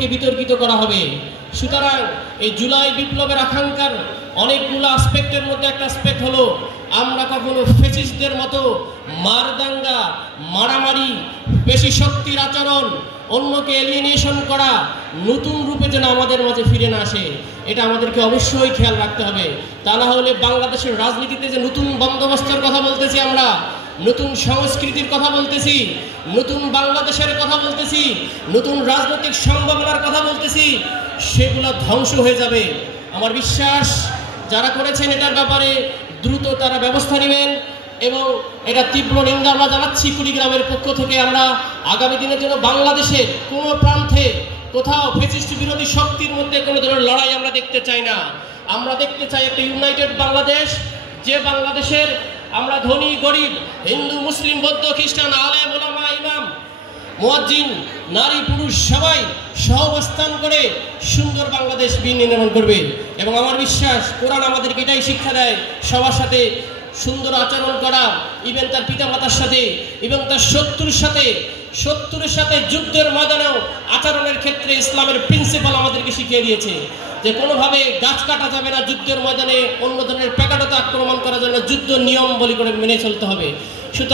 সম্পর্কে বিতর্কিত করা হবে। সুতরাং এই জুলাই বিপ্লবের আকাঙ্ক্ষার অনেকগুলো আসপেক্টের মধ্যে একটা আসপেক্ট হলো আমরা কখনো ফ্যাসিস্টদের মতো মারদাঙ্গা, মারামারি, পেশি শক্তির আচরণ, অন্যকে এলিয়েনেশন করা নতুন রূপে যেন আমাদের মাঝে ফিরে না আসে, এটা আমাদেরকে অবশ্যই খেয়াল রাখতে হবে। তা না হলে বাংলাদেশের রাজনীতিতে যে নতুন বন্দোবস্তের কথা বলতেছি, আমরা নতুন সংস্কৃতির কথা বলতেছি, নতুন বাংলাদেশের কথা বলতেছি, নতুন রাজনৈতিক সম্ভাবনার কথা বলতেছি, সেগুলো ধ্বংস হয়ে যাবে। আমার বিশ্বাস যারা করেছেন এটার ব্যাপারে দ্রুত তারা ব্যবস্থা নেবেন এবং এটা তীব্র নিন্দা আমরা জানাচ্ছি কুড়িগ্রামের পক্ষ থেকে। আমরা আগামী দিনের জন্য বাংলাদেশের কোনো প্রান্তে কোথাও ফ্যাসিস্ট বিরোধী শক্তির মধ্যে কোনো ধরনের লড়াই আমরা দেখতে চাই না। আমরা দেখতে চাই একটা ইউনাইটেড বাংলাদেশ, যে বাংলাদেশের আমরা ধনী গরিব, হিন্দু মুসলিম বৌদ্ধ খ্রিস্টান, আলেম ওলামা ইমাম মুয়াজ্জিন, নারী পুরুষ সবাই সহাবস্থান করে সুন্দর বাংলাদেশ বিনির্মাণ করবে। এবং আমার বিশ্বাস কোরআন আমাদেরকে এটাই শিক্ষা দেয়, সবার সাথে সুন্দর আচরণ করা, ইভেন তার পিতামাতার সাথে এবং তার শত্রুর সাথে যুদ্ধের ময়দানেও আচরণের ক্ষেত্রে ইসলামের প্রিন্সিপাল আমাদেরকে শিখিয়ে দিয়েছে যে কোনোভাবে গাছ কাটা যাবে না, যুদ্ধের ময়দানে অন্য ধরনের প্যাকাটতে আক্রমণ করা যাবে না, যুদ্ধ নিয়ম বলি করে মেনে চলতে হবে। সুতরাং